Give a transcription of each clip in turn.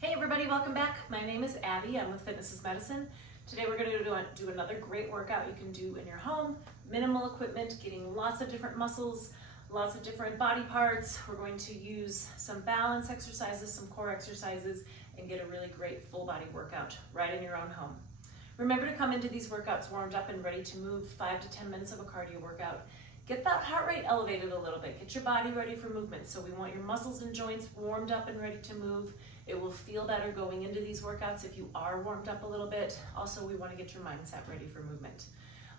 Hey everybody, welcome back. My name is Abby. I'm with Fitness is Medicine. Today we're going to do another great workout you can do in your home. Minimal equipment, getting lots of different muscles, lots of different body parts. We're going to use some balance exercises, some core exercises, and get a really great full body workout right in your own home. Remember to come into these workouts warmed up and ready to move. 5 to 10 minutes of a cardio workout. Get that heart rate elevated a little bit. Get your body ready for movement. So we want your muscles and joints warmed up and ready to move. It will feel better going into these workouts if you are warmed up a little bit. Also, we want to get your mindset ready for movement.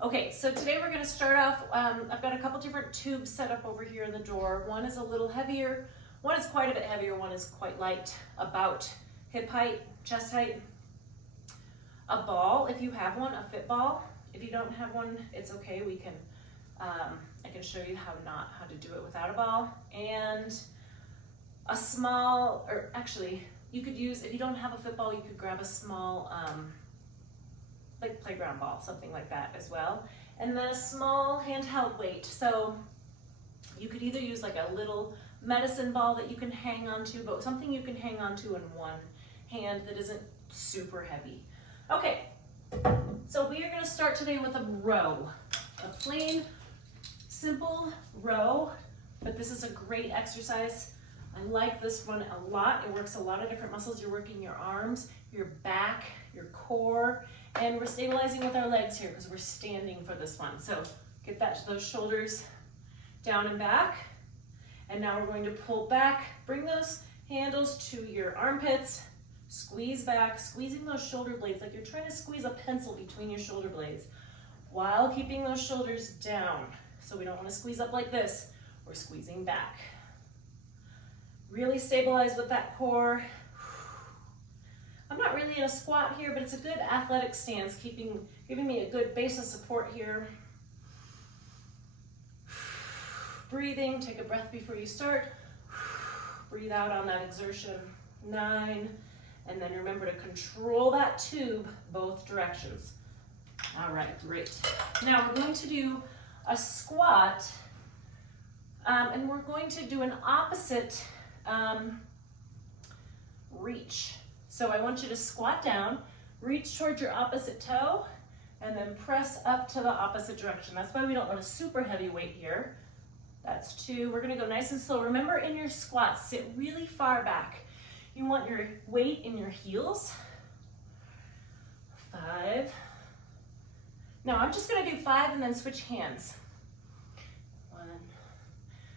Okay, so today we're going to start off, I've got a couple different tubes set up over here in the door. One is a little heavier, one is quite a bit heavier, one is quite light, about hip height, chest height. A ball, if you have one, a fit ball. If you don't have one, it's okay. We can, I can show you how to do it without a ball. And a small, or actually, you could use, if you don't have a fit ball, you could grab a small, like playground ball, something like that as well. And then a small handheld weight. So you could either use like a little medicine ball that you can hang onto, but something you can hang onto in one hand that isn't super heavy. Okay, so we are going to start today with a row, a plain, simple row, but this is a great exercise. I like this one a lot. It works a lot of different muscles. You're working your arms, your back, your core, and we're stabilizing with our legs here because we're standing for this one. So get those shoulders down and back, and now we're going to pull back, bring those handles to your armpits. Squeeze back, squeezing those shoulder blades like you're trying to squeeze a pencil between your shoulder blades while keeping those shoulders down. So we don't want to squeeze up like this. We're squeezing back. Really stabilize with that core. I'm not really in a squat here, but it's a good athletic stance, giving me a good base of support here. Breathing, take a breath before you start. Breathe out on that exertion. 9. And then remember to control that tube both directions. All right, great. Now we're going to do a squat, and we're going to do an opposite reach. So I want you to squat down, reach towards your opposite toe, and then press up to the opposite direction. That's why we don't want a super heavy weight here. That's 2. We're gonna go nice and slow. Remember, in your squat, sit really far back. You want your weight in your heels. 5. Now I'm just going to do 5 and then switch hands. 1.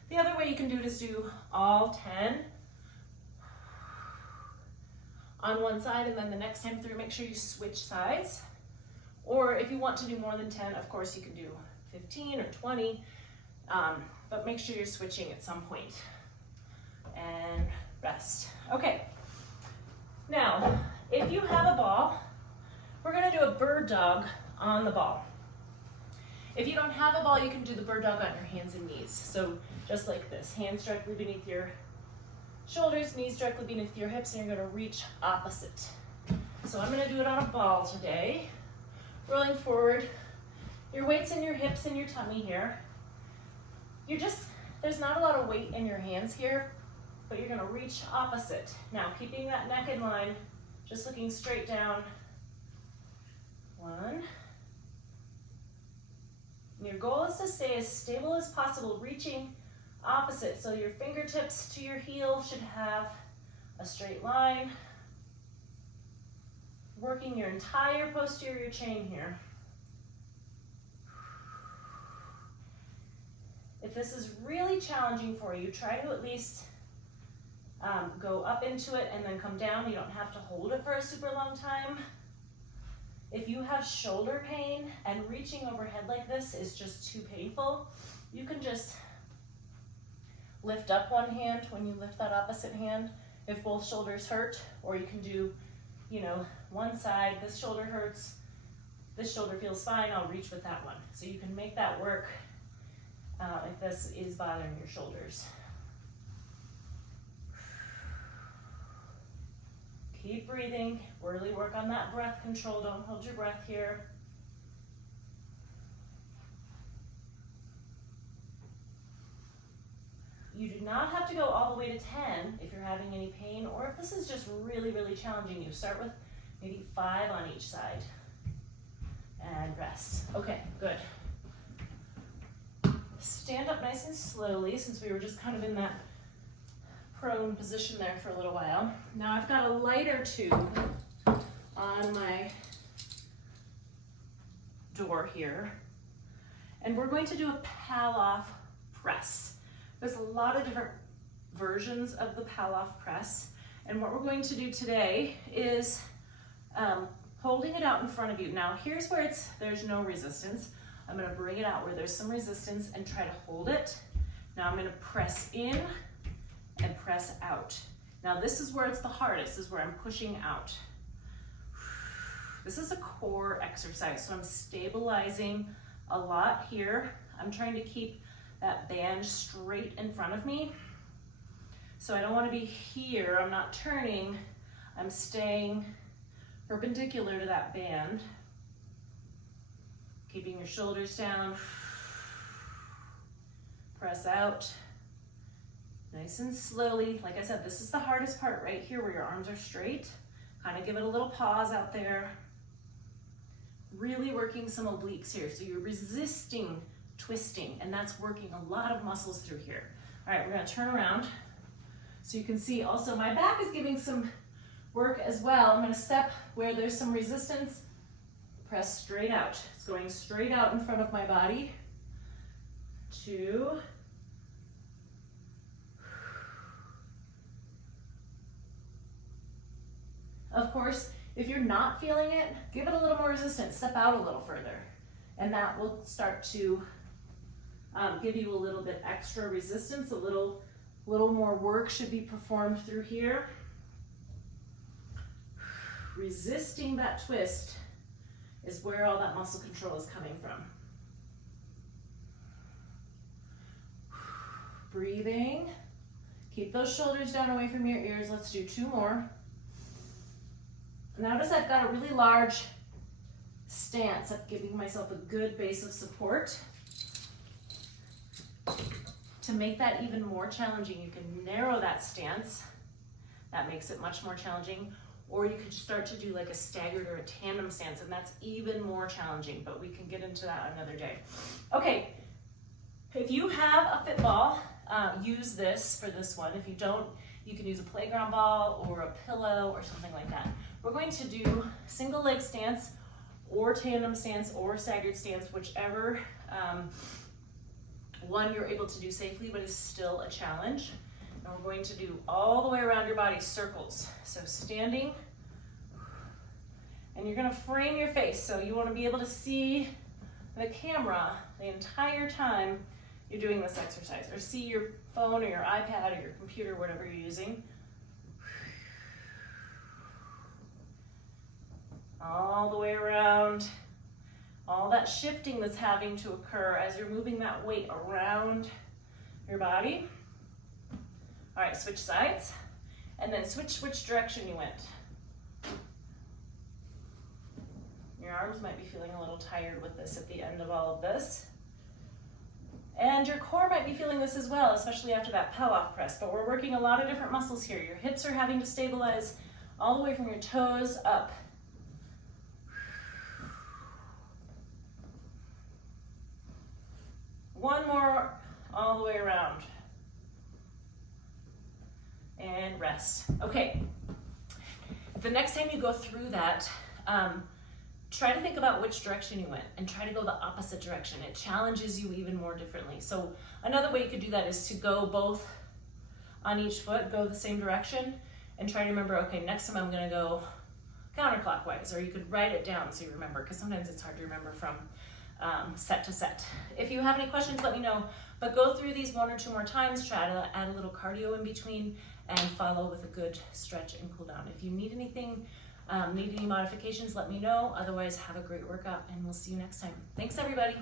The other way you can do it is do all 10 on one side, and then the next time through, make sure you switch sides. Or if you want to do more than 10, of course you can do 15 or 20, but make sure you're switching at some point. And rest. Okay, now if you have a ball, we're going to do a bird dog on the ball. If you don't have a ball, you can do the bird dog on your hands and knees. So just like this, hands directly beneath your shoulders, knees directly beneath your hips, and you're going to reach opposite. So I'm going to do it on a ball today. Rolling forward, your weight's in your hips and your tummy here. There's not a lot of weight in your hands here, but you're gonna reach opposite. Now, keeping that neck in line, just looking straight down. 1. And your goal is to stay as stable as possible, reaching opposite. So your fingertips to your heel should have a straight line. Working your entire posterior chain here. If this is really challenging for you, try to at least go up into it and then come down. You don't have to hold it for a super long time. If you have shoulder pain and reaching overhead like this is just too painful, you can just lift up one hand when you lift that opposite hand if both shoulders hurt, or you can do, one side, this shoulder hurts, this shoulder feels fine, I'll reach with that one. So you can make that work if this is bothering your shoulders. Keep breathing, really work on that breath control, don't hold your breath here. You do not have to go all the way to 10 if you're having any pain, or if this is just really, really challenging you. Start with maybe 5 on each side. And rest. Okay, good. Stand up nice and slowly, since we were just kind of in that prone position there for a little while. Now I've got a lighter tube on my door here, and we're going to do a Pallof press. There's a lot of different versions of the Pallof press, and what we're going to do today is holding it out in front of you. Now here's where there's no resistance. I'm gonna bring it out where there's some resistance and try to hold it. Now I'm gonna press in and press out. Now this is where it's the hardest, is where I'm pushing out. This is a core exercise, so I'm stabilizing a lot here. I'm trying to keep that band straight in front of me. So I don't want to be here, I'm not turning, I'm staying perpendicular to that band. Keeping your shoulders down. Press out. Nice and slowly. Like I said, this is the hardest part right here where your arms are straight. Kind of give it a little pause out there. Really working some obliques here. So you're resisting twisting, and that's working a lot of muscles through here. All right, we're gonna turn around. So you can see also my back is giving some work as well. I'm gonna step where there's some resistance, press straight out. It's going straight out in front of my body. 2. Of course, if you're not feeling it, give it a little more resistance, step out a little further. And that will start to give you a little bit extra resistance, a little more work should be performed through here. Resisting that twist is where all that muscle control is coming from. Breathing. Keep those shoulders down away from your ears. Let's do 2 more. Notice I've got a really large stance. I'm giving myself a good base of support. To make that even more challenging, you can narrow that stance. That makes it much more challenging. Or you could start to do like a staggered or a tandem stance, and that's even more challenging, but we can get into that another day. Okay, if you have a fit ball, use this for this one. If you don't, you can use a playground ball or a pillow or something like that. We're going to do single leg stance or tandem stance or staggered stance, whichever one you're able to do safely, but is still a challenge. And we're going to do all the way around your body, circles. So standing, and you're gonna frame your face. So you wanna be able to see the camera the entire time you're doing this exercise, or see your phone or your iPad or your computer, whatever you're using. All the way around. All that shifting that's having to occur as you're moving that weight around your body. All right, switch sides, and then switch which direction you went. Your arms might be feeling a little tired with this at the end of all of this. And your core might be feeling this as well, especially after that Pallof press, but we're working a lot of different muscles here. Your hips are having to stabilize all the way from your toes up. One more all the way around. And rest. Okay, the next time you go through that, try to think about which direction you went and try to go the opposite direction. It challenges you even more differently. So another way you could do that is to go both on each foot, go the same direction, and try to remember, okay, next time I'm gonna go counterclockwise, or you could write it down so you remember, because sometimes it's hard to remember from set to set. If you have any questions, let me know, but go through these 1 or 2 more times, try to add a little cardio in between, and follow with a good stretch and cool down. If you need anything, need any modifications, let me know. Otherwise, have a great workout, and we'll see you next time. Thanks, everybody.